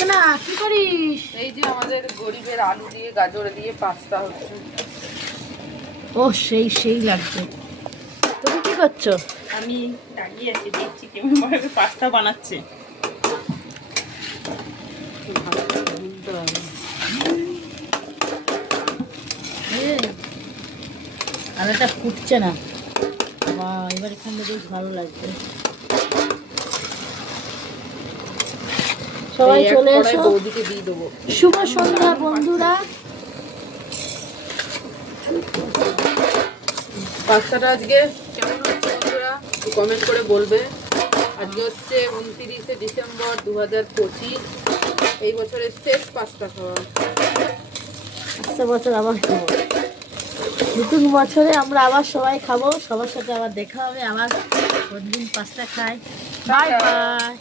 হচ্ছে না, কি করিস? এই যে আমাদের গরিবের আলু দিয়ে গাজর দিয়ে পাস্তা হচ্ছে। ও সেই সেই লাগছে। তুমি কি করছো? আমি তাকিয়ে আছি, দেখছি কেমন পাস্তা বানাচ্ছে। আলাটা ফুটছে না, বা এবার এখানে বেশ ভালো লাগছে। সবাই চলে এসো, বৌদিকে দিয়ে দেবো। শুভ সন্ধ্যা বন্ধুরা। পাস্তাটা আজকে কেমন হচ্ছে বন্ধুরা একটু কমেন্ট করে বলবে। আজকে হচ্ছে 29শে ডিসেম্বর 2025, এই বছরের শেষ পাস্তা খাওয়া। আসছে বছর আবার খাবো, নতুন বছরে আমরা আবার সবাই খাবো, সবার সাথে আবার দেখা হবে, আবার প্রতিদিন পাস্তা খাই। Bye bye.